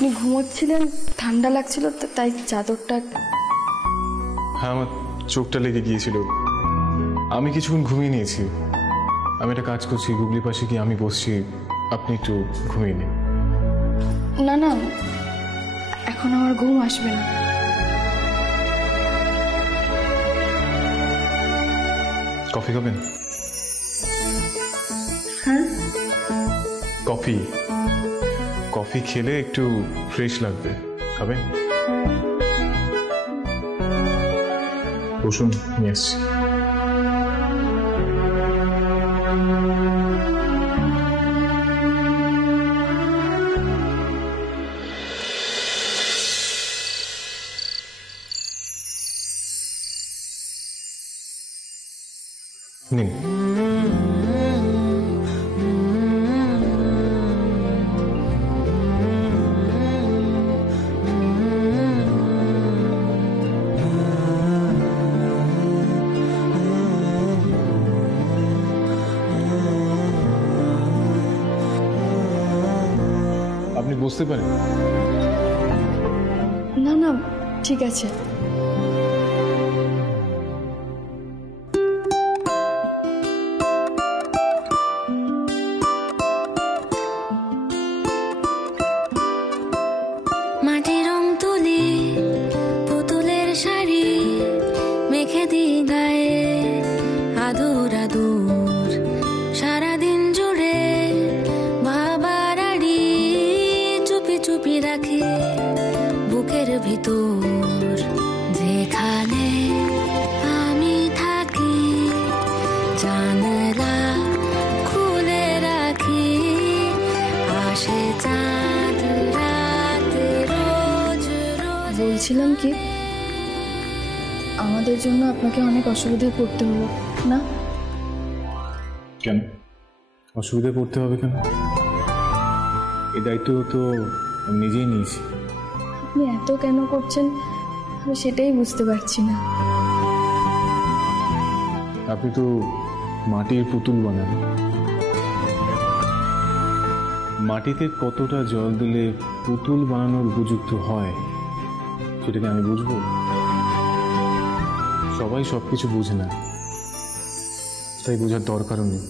আপনি ঘুমোচ্ছিলেন, ঠান্ডা লাগছিল তাই চাদরটা। হ্যাঁ, আমার চোখটা লেগে গিয়েছিল। আমি কিছুক্ষণ ঘুমিয়ে নিয়েছি। আমি একটা কাজ করছি, গুগলির পাশে গিয়ে আমি বসছি, আপনি একটু ঘুমিয়ে নিন। না না, এখন আমার ঘুম আসবে না। কফি খাবেন? হ্যাঁ, কফি। কফি খেলে একটু ফ্রেশ লাগবে, খাবেন? বসুন, নিয়ে আসছি। নিন। আপনি বুঝতে পারেন? না না, ঠিক আছে। মাটির রং তুলি, পুতুলের শাড়ি মেখে দিই গায়ে আদুর আদুর, সারাদিন জুড়ে বাবার আড়ি চুপি চুপি রাখি বুকের ভিতর, যেখানে আমি থাকি জানলা খুলে রাখি, আসে চাঁদ রাতে রোজ রোজ। বলছিলাম কি, আমাদের জন্য আপনাকে অনেক অসুবিধায় পড়তে হলো না? কেন অসুবিধায় পড়তে হবে কেন? এই দায়িত্ব তো আমি নিজেই নিয়েছি। আপনি এত কেন করছেন আমি সেটাই বুঝতে পারছি না। আপনি তো মাটির পুতুল বানান। মাটিতে কতটা জল দিলে পুতুল বানানোর উপযুক্ত হয় সেটাকে আমি বুঝবো? সবাই সবকিছু বুঝে না, তাই বোঝার দরকারও নেই।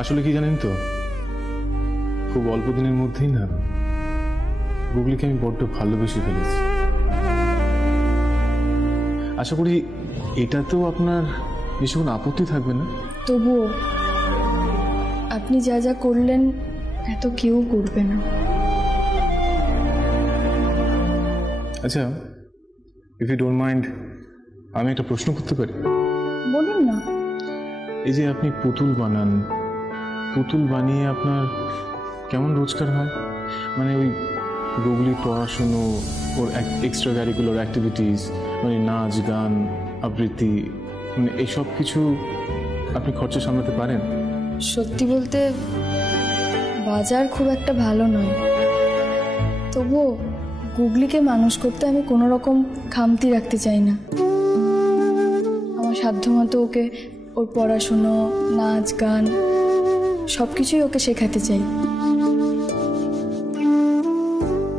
আসলে কি জানেন তো, খুব অল্প দিনের মধ্যেই না গুগলিকে আমি বড্ড ভালোবেসে ফেলেছি। আশা করি এটাতেও আপনার বেশি কোনো আপত্তি থাকবে না। তবুও আপনি যা যা করলেন এত কেউ করবে না। আচ্ছা, ইফ ইউ ডোন্ট মাইন্ড, আমি একটা প্রশ্ন করতে পারি? বলুন না। এই যে আপনি পুতুল বানান, পুতুল বানিয়ে আপনার কেমন রোজগার হয়? মানে ওই গুগলি পড়াশুনো, ওর এক্সট্রা কারিকুলার অ্যাক্টিভিটিস, মানে নাচ গান আবৃত্তি, মানে এইসব কিছু আপনি খরচা সামলাতে পারেন? সত্যি বলতে বাজার খুব একটা ভালো নয়, তবুও গুগলিকে মানুষ করতে আমি কোনো রকম খামতি রাখতে চাই না। আমার সাধ্যমতো ওকে ওর পড়াশুনো, নাচ গান সব কিছুই ওকে শেখাতে চাই।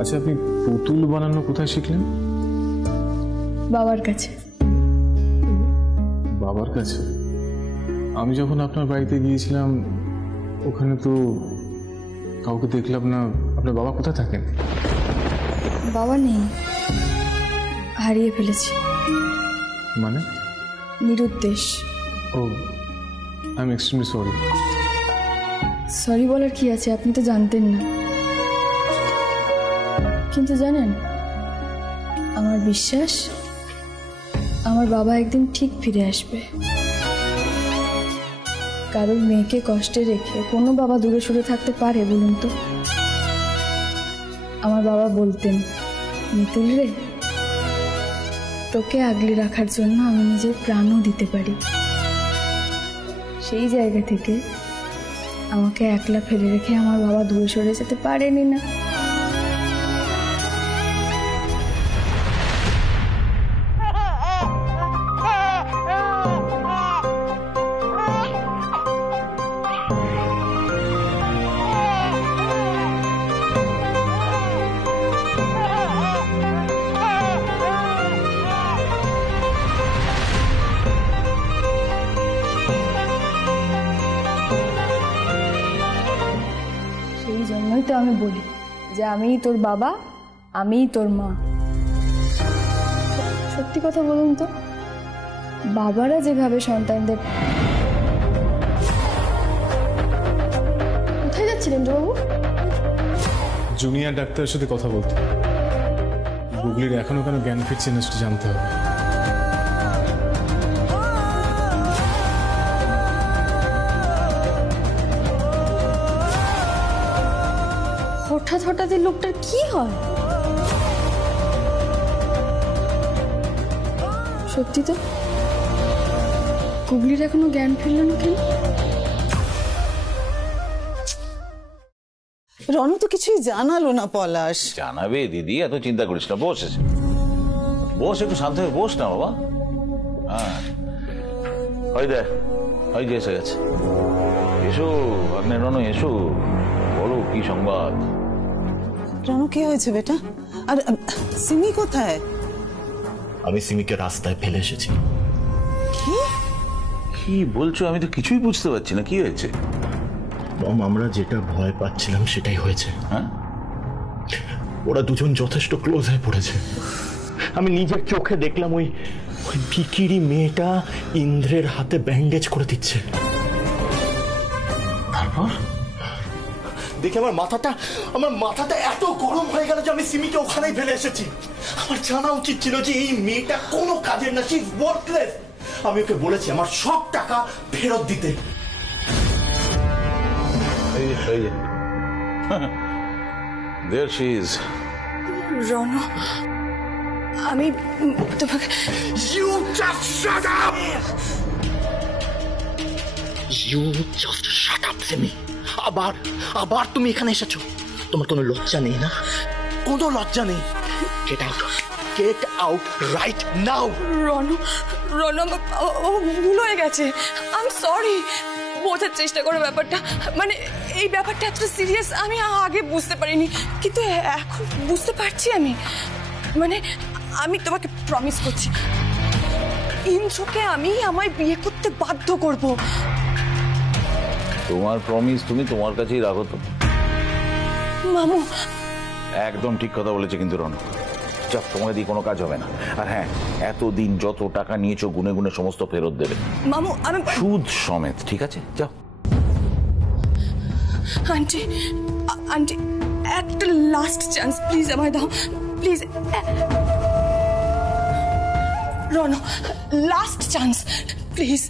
আচ্ছা, আপনি পুতুল বানানো কোথায় শিখলেন? বাবার কাছে। বাবার কাছে? আমি যখন আপনার বাড়িতে গিয়েছিলাম ওখানে তো কাউকে দেখলাম না। আপনার বাবা কোথায় থাকেন? বাবা নেই, হারিয়ে ফেলেছি। মানে? নিরুদ্দেশ। ও, I am extremely sorry. Sorry বলার কি আছে, আপনি তো জানতেন না। কিন্তু জানেন, আমার বিশ্বাস আমার বাবা একদিন ঠিক ফিরে আসবে। কারোর মেয়েকে কষ্টে রেখে কোনো বাবা দূরে সরে থাকতে পারে বলুন তো? আমার বাবা বলতেন, মিতুল রে, তোকে আগলে রাখার জন্য আমি নিজের প্রাণও দিতে পারি। সেই জায়গা থেকে আমাকে একলা ফেলে রেখে আমার বাবা দূরে সরে যেতে পারেনি না। আমি বলি যে আমিই তোর বাবা, আমিই তোর মা। সত্যি কথা বলুন তো, বাবারা যেভাবে সন্তানদের... কোথায় যাচ্ছিলেন বাবু? জুনিয়র ডাক্তারের সাথে কথা বলতে। গুগলির এখনো কেন জ্ঞান ফিরছে না সেটা জানতে হবে। হঠাৎ হঠাৎ এই লোকটার কি হয়? সত্যি তো, গুগলির এখনো জ্ঞান ফিরল না কেন? রনু তো কিছুই জানালো না পলাশ। জানাবে দিদি, এত চিন্তা করিস না। বস একটু শান্ত হয়ে বস না বাবা। হ্যাঁ ওই দেখ, ওই যে এসে গেছে। এসো আপনি রনু, এসো, বলো কি সংবাদ। রনু কি হয়েছে বেটা? আর সিমি কোথায়? আমি সিমিকে রাস্তায় ফেলে এসেছি। কি বলছো? আমি তো কিছুই বুঝতে পারছি না, কি হয়েছে? আমরা যেটা ভয় পাচ্ছিলাম সেটাই হয়েছে। হ্যাঁ, ওরা দুজন যথেষ্ট ক্লোজ হয়ে পড়েছে। আমি নিজের চোখে দেখলাম ওই ভিকিরি মেয়েটা ইন্দ্রের হাতে ব্যান্ডেজ করে দিচ্ছে। তারপর দেখে আমার মাথাটা এত গরম হয়ে গেল যে আমি সিমিকে ওখানেই ফেলে এসেছি। আমার জানা উচিত ছিল যে এই মেয়েটা কোনো কাজের না, শি ইজ ওয়ার্থলেস। আমি ওকে বলেছি আমার সব টাকা ফেরত দিতে। There she is. রনু, আমি তোমাকে... You just shut up! You just shut up, Simi. আবার তুমি এখানে এসেছো। তোমার কোনো লজ্জা নেই না? কোনো লজ্জা নেই। Get out. Get out right now. Ronu, আমার ভুল হয়ে গেছে। I am sorry. বোঝার চেষ্টা করো ব্যাপারটা। মানে এই ব্যাপারটা এত সিরিয়াস আমি আগে বুঝতে পারিনি, কিন্তু এখন বুঝতে পারছি আমি। মানে আমি তোমাকে প্রমিস করছি, ইন্দ্রকে আমি আমায় বিয়ে করতে বাধ্য করব। তোমার প্রমিস তুমি তোমার কাছেই রাখো তো। মামু একদম ঠিক কথা বলেছে কিন্তু রনু। যা, তোমাকে দিয়ে কোনো কাজ হবে না। আর হ্যাঁ, এতদিন যত টাকা নিয়েছো গুনে গুনে সমস্ত ফেরত দেবে মামু, আমি সুদ সমেত। ঠিক আছে, যাও। আন্টি একটা লাস্ট চান্স প্লিজ আমায় দাও, please. Ronu, last chance please.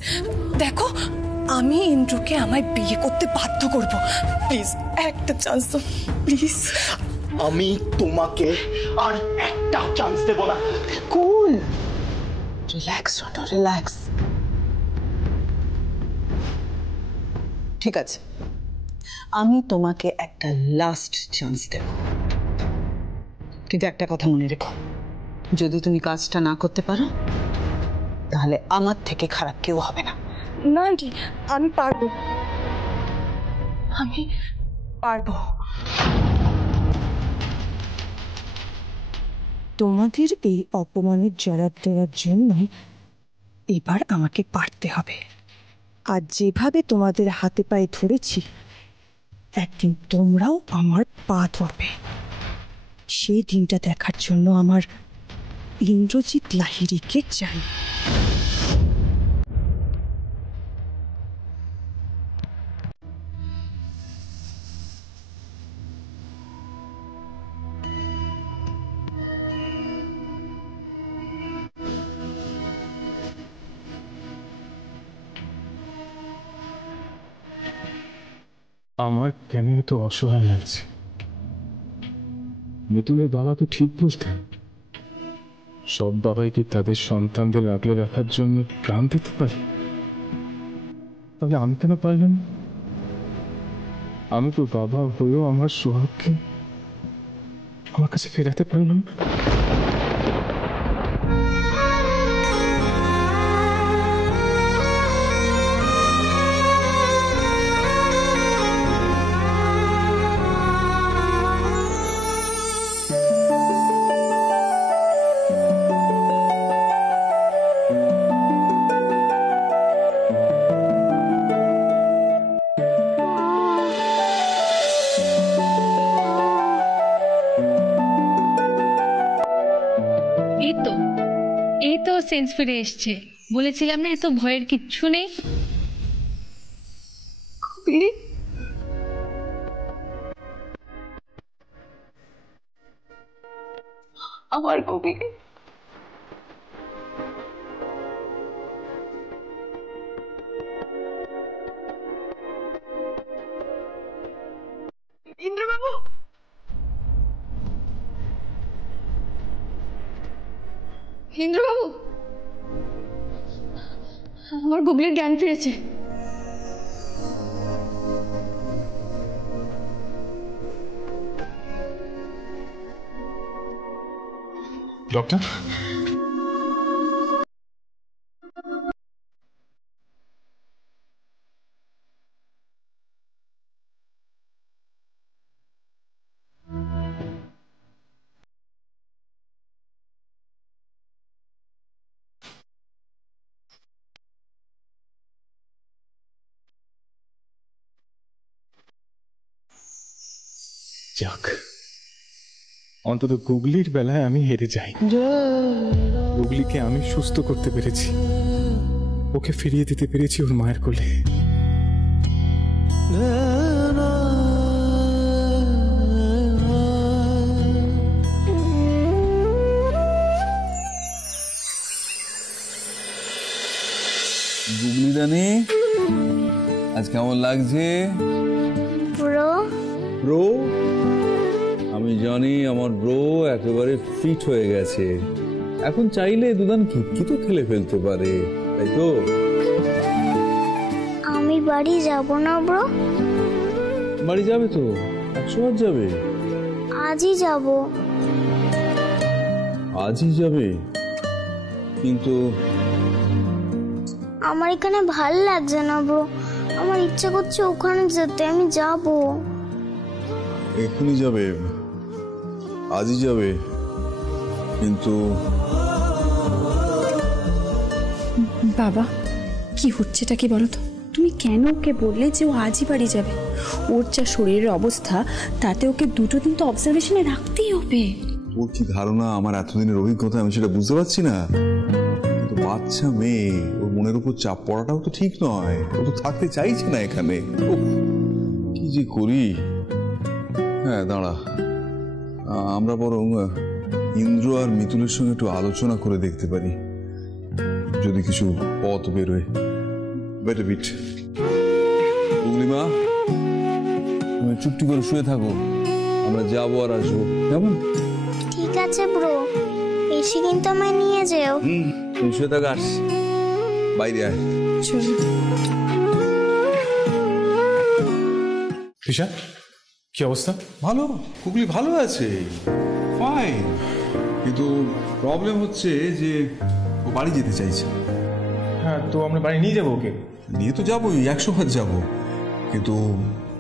দেখো, আমি ইন্দ্রকে আমায় বিয়ে করতে বাধ্য করব। প্লিজ একটা চান্স দাও প্লিজ। আমি তোমাকে আর একটা চান্স দেব না। কুল, রিল্যাক্স রনু, রিল্যাক্স। ঠিক আছে, আমি তোমাকে একটা লাস্ট চান্স দেব, কিন্তু একটা কথা মনে রেখো, যদি তুমি কাজটা না করতে পারো তাহলে আমার থেকে খারাপ কেউ হবে না। না আন্টি, আমি পারবো, আমি পারবো। তোমাদের এই অপমানের জবাব দেওয়ার জন্য এবার আমাকে পারতে হবে। আর যেভাবে তোমাদের হাতে পায়ে ধরেছি, একদিন তোমরাও আমার পা ধরবে। সেই দিনটা দেখার জন্য আমার ইন্দ্রজিৎ লাহিড়ীকে চাই। আমার কেন তো অসহায় লাগছে। নতুনের বাবা তো ঠিক বলতেন, সব বাবাই কি তাদের সন্তানদের আগলে রাখার জন্য প্রাণ দিতে পারে? তাহলে আমি কেন পারলাম? আমি তো বাবা হয়েও আমার সোহাগকে আমার কাছে ফেরাতে পারলাম। সেন্স ফিরে এসছে। বলেছিলাম না এত ভয়ের কিচ্ছু নেই। আমার কবি ইন্দ্রবাবু, ইন্দ্রবাবু, আমার গুগলির জ্ঞান ফিরেছে। ডক্টর, যাক, অন্তত গুগলির বেলায় আমি হেরে যাই। গুগলিকে আমি সুস্থ করতে পেরেছি, ওকে ফিরিয়ে দিতে পেরেছি ওর মায়ের কোলে। গুগলি রানী, আজ কেমন লাগছে? Bro, bro? আমি জানি আমার ব্রো একেবারে ফিট হয়ে গেছে। এখন চাইলে দুদান কিতকিত খেলে ফেলতে পারে, তাই তো? আমি বাড়ি যাব না ব্রো। বাড়ি যাবে তো, 100 বার যাবে। আজই যাব। আজই যাবে? কিন্তু আমার এখানে ভাল লাগছে না ব্রো, আমার ইচ্ছা করছে ওখানে যেতে। আমি যাব। এখনই যাবে? আজই যাবে? কিন্তু বাবা, কি হচ্ছেটা কি বলো তো? তুমি কেন ওকে বললে যে ও আজই বাড়ি যাবে? ওর যা শরীরের অবস্থা, তাতে ওকে 2 দিন তো অবজারভেশনে রাখতেই হবে। ওর কি ধারণা আমার এতদিনের অভিজ্ঞতা, আমি সেটা বুঝতে পারছি না। কিন্তু বাচ্চা মেয়ে, ওর মনের উপর চাপ পড়াটাও তো ঠিক নয়। ও তো থাকতে চাইছে না এখানে। কি যে করি। হ্যাঁ দাঁড়া, আমরা বরং ইন্দ্র আর মিতুলের সঙ্গে একটু আলোচনা করে দেখতে পারি, যদি কিছু পথ বেরোয়। বেটে বিট মা, তুমি চুপটি করে শুয়ে থাকো, আমরা যাবো আর আসবো, কেমন? ঠিক আছে ব্রো, এসে কিন্তু আমায় নিয়ে যেও। তুমি শুয়ে থাকো, আসছি। বাইরে আয়। চলো। ঋষা, কি অবস্থা? ভালো, গুগলি ভালো আছে, ফাইন। কিন্তু প্রবলেম হচ্ছে যে ও বাড়ি যেতে চাইছে। হ্যাঁ, তো আমরা বাড়ি নিয়ে যাবো ওকে। নিয়ে তো যাবোই, 100 বার যাবো। কিন্তু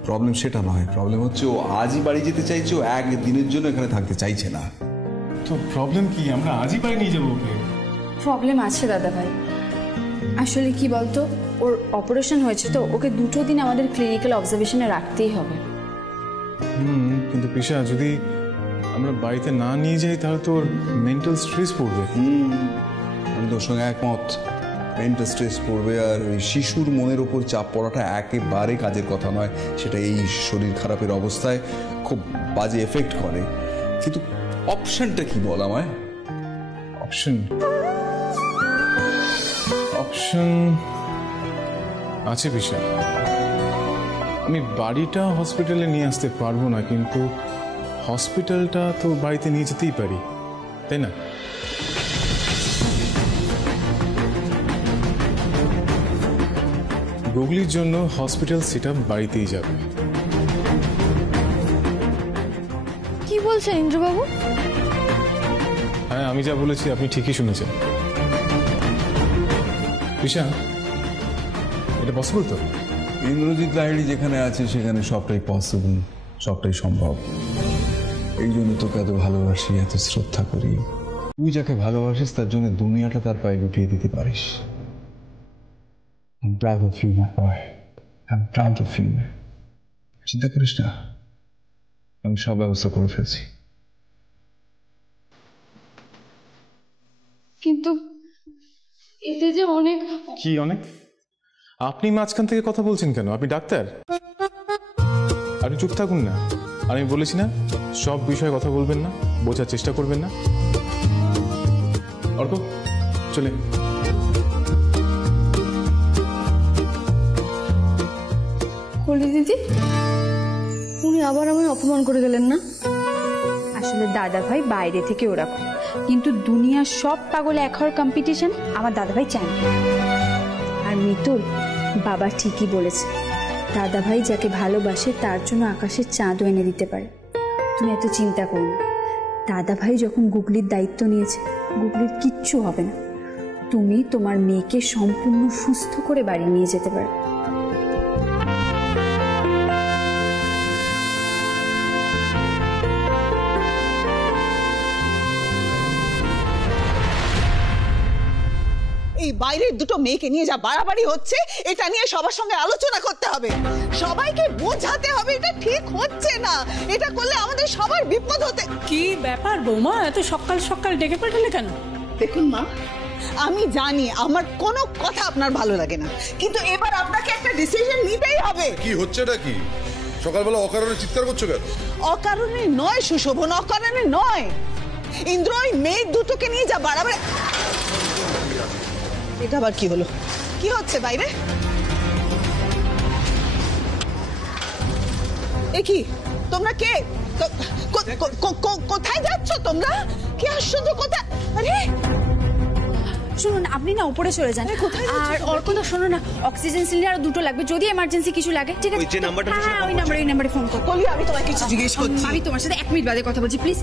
প্রবলেম সেটা নয়, প্রবলেম হচ্ছে ও আজই বাড়ি যেতে চাইছে, ও 1 দিনের জন্য এখানে থাকতে চাইছে না। তো প্রবলেম কি? আমরা আজই বাড়ি নিয়ে যাবো ওকে। প্রবলেম আছে দাদা ভাই। আসলে কি বলতো, ওর অপারেশন হয়েছে তো, ওকে 2 দিন আমাদের ক্লিনিক্যাল অবজারভেশনে রাখতেই হবে। কিন্তু পিসা, যদি আমরা বাড়িতে না নিয়ে যাই তাহলে তো ওর মেন্টাল স্ট্রেস পড়বে। আমি তোর সঙ্গে একমত, মেন্টাল স্ট্রেস পড়বে। আর ওই শিশুর মনের ওপর চাপ পড়াটা একেবারে কাজের কথা নয়। সেটা এই শরীর খারাপের অবস্থায় খুব বাজে এফেক্ট করে। কিন্তু অপশনটা কি বল আমায়? অপশন আছে পিসা। আমি বাড়িটা হসপিটালে নিয়ে আসতে পারবো না, কিন্তু হসপিটালটা তো বাড়িতে নিয়ে যেতেই পারি, তাই না? গুগলির জন্য হসপিটাল সেটআপ বাড়িতেই যাবে। কি বলছেন ইন্দ্রবাবু? হ্যাঁ, আমি যা বলেছি আপনি ঠিকই শুনেছেন। ঋষা, এটা পসিবল তো? ইন্দ্রজিৎ লাহিড়ী যেখানে আছে সেখানে সবটাই পসিবল, সবটাই সম্ভব। এই জন্য তোকে এত ভালোবাসি, এত শ্রদ্ধা করি। তুই যাকে ভালোবাসিস তার জন্য দুনিয়াটা তার পায়ে লুটিয়ে দিতে পারিস। I'm proud of you, my boy. I'm proud of you. চিন্তা করিস না, আমি সব ব্যবস্থা করে ফেলছি। কিন্তু এতে যে অনেক কি অনেক? আপনি মাঝখান থেকে কথা বলছেন কেন? আপনি ডাক্তার? আপনি চুপ থাকুন না। আর আমি বলেছি না, সব বিষয়ে কথা বলবেন না, বোঝার চেষ্টা করবেন না। অর্ক, চলে। কলি দিদি, উনি আবার আমায় অপমান করে গেলেন না? আসলে দাদা ভাই বাইরে থেকে ওরকম, কিন্তু দুনিয়ার সব পাগল এক হওয়ার কম্পিটিশন আমার দাদা ভাই চান। আর মিতুল, বাবা ঠিকই বলেছে, দাদা ভাই যাকে ভালোবাসে তার জন্য আকাশের চাঁদও এনে দিতে পারে। তুমি এত চিন্তা করো না, দাদা ভাই যখন গুগলির দায়িত্ব নিয়েছে, গুগলির কিচ্ছু হবে না। তুমি তোমার মেয়েকে সম্পূর্ণ সুস্থ করে বাড়ি নিয়ে যেতে পারো। এই বাইরের দুটো মেয়েকে নিয়ে যা বাড়াবাড়ি হচ্ছে, এটা নিয়ে সবার সঙ্গে আলোচনা করতে হবে, সবাইকে বোঝাতে হবে এটা ঠিক হচ্ছে না। এটা করলে আমাদের সবার বিপদ হতে। কি ব্যাপার বৌমা, এত সকাল সকাল ডেকে পাঠালে কেন? দেখুন মা, আমি জানি আমার কোনো কথা আপনার ভালো লাগে না, কিন্তু এবার আপনাকে একটা ডিসিশন নিতেই হবে। কি হচ্ছেটা কি? সকালবেলা অকারণে চিৎকার করছো কেন? অকারণে নয় সুশোভন, অকারণে নয়। ইন্দ্র ওই মেয়ে দুটোকে নিয়ে যা বাড়াবাড়ি। এটা আবার কি হলো? কি হচ্ছে বাইরে? এ কি? তোমরা কে? কোথায় যাচ্ছ তোমরা? কি আশ্চর্য কথা! আরে শুনুন, আপনি না উপরে চলে যান। আর অর্কদা শোনো না, অক্সিজেন সিলিন্ডার আর দুটো লাগবে, যদি এমার্জেন্সি কিছু লাগে। ঠিক আছে, হ্যাঁ ওই নাম্বারে ফোন করো। বলি আমি তোমায় কিছু জিজ্ঞেস করছি। আমি তোমার সাথে 1 মিনিট বাদে কথা বলছি, প্লিজ।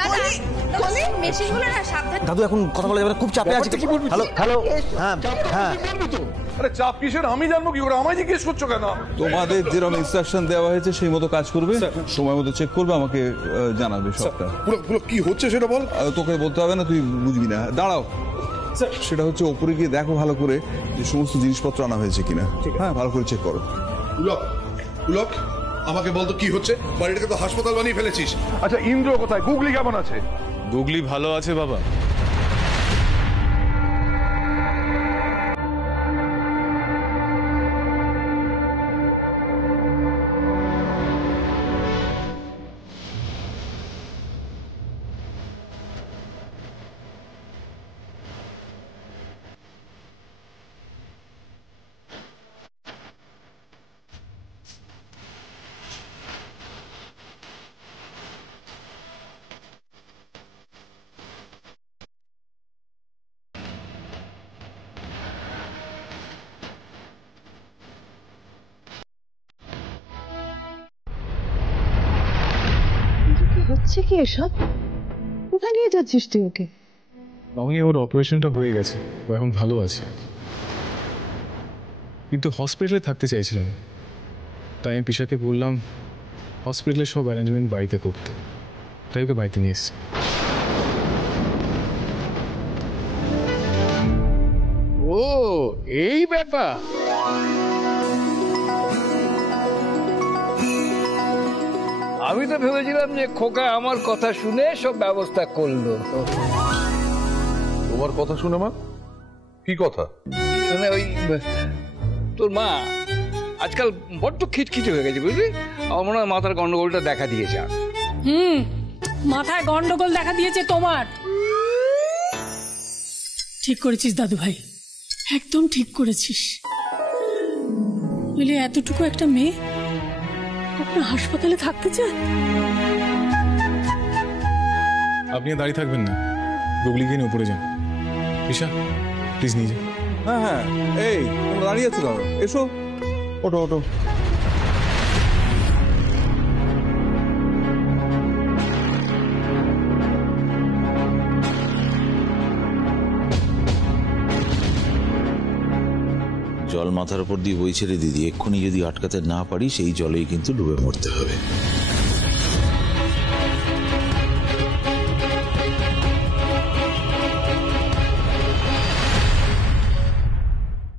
দাদা মেশিনগুলো না সাবধান। দাদু এখন কথা বলা যাবে না, খুব চাপে আছি। হ্যালো হ্যালো, হ্যাঁ হ্যাঁ। আরে চাপ কিসের? আমি জানবো কি করে? আমায় জিজ্ঞেস করছো কেন? তোমাদের যেরকম ইনস্ট্রাকশন দেওয়া হয়েছে সেই মতো কাজ করবে, সময় মতো চেক করবে, আমাকে জানাবে সবটা। পুরো কি হচ্ছে সেটা বল। তোকে বলতে হবে না, তুই বুঝবি না। দাঁড়াও, সেটা হচ্ছে ওপরে গিয়ে দেখো ভালো করে যে সমস্ত জিনিসপত্র আনা হয়েছে কিনা। হ্যাঁ, ভালো করে চেক করো। পুলক, আমাকে বলতো কি হচ্ছে? বাড়িটাকে তো হাসপাতাল বানিয়ে ফেলেছিস। আচ্ছা, ইন্দ্র কোথায়? গুগলি কেমন আছে? গুগলি ভালো আছে বাবা। হচ্ছে কি এসব? কোথায় নিয়ে যাচ্ছিস তুই ওকে? রঙে ওর অপারেশনটা হয়ে গেছে, ও এখন ভালো আছে, কিন্তু হসপিটালে থাকতে চাইছিলাম। তাই আমি পিসাকে বললাম হসপিটালের সব অ্যারেঞ্জমেন্ট বাড়িতে করতে, তাই ওকে বাড়িতে নিয়ে এসেছি। ও এই ব্যাপার। আমি তো ভেবেছিলাম যে খোকা আমার কথা শুনে সব ব্যবস্থা করলো। তোমার কথা শুনে? মা কি কথা? মানে ওই তোর মা আজকাল বড্ড খিটখিটে হয়ে গেছে, বুঝলি? আমার মনে হয় মাথার গন্ডগোলটা দেখা দিয়েছে। মাথায় গন্ডগোল দেখা দিয়েছে তোমার। ঠিক করেছিস দাদু ভাই, একদম ঠিক করেছিস। বলে এতটুকু একটা মেয়ে আপনার হাসপাতালে থাকতে চায়? আপনি দাঁড়িয়ে থাকবেন না, গুগলিকে নিয়ে উপরে যান। পিসা প্লিজ নিয়ে যান। হ্যাঁ হ্যাঁ, এই তোমরা দাঁড়িয়ে আছো কেন? এসো, ওঠো ওঠো। জল মাথার উপর দিয়ে বইছে রে দিদি, এক্ষুনি যদি আটকাতে না পারি সেই জলেই কিন্তু ডুবে মরতে হবে।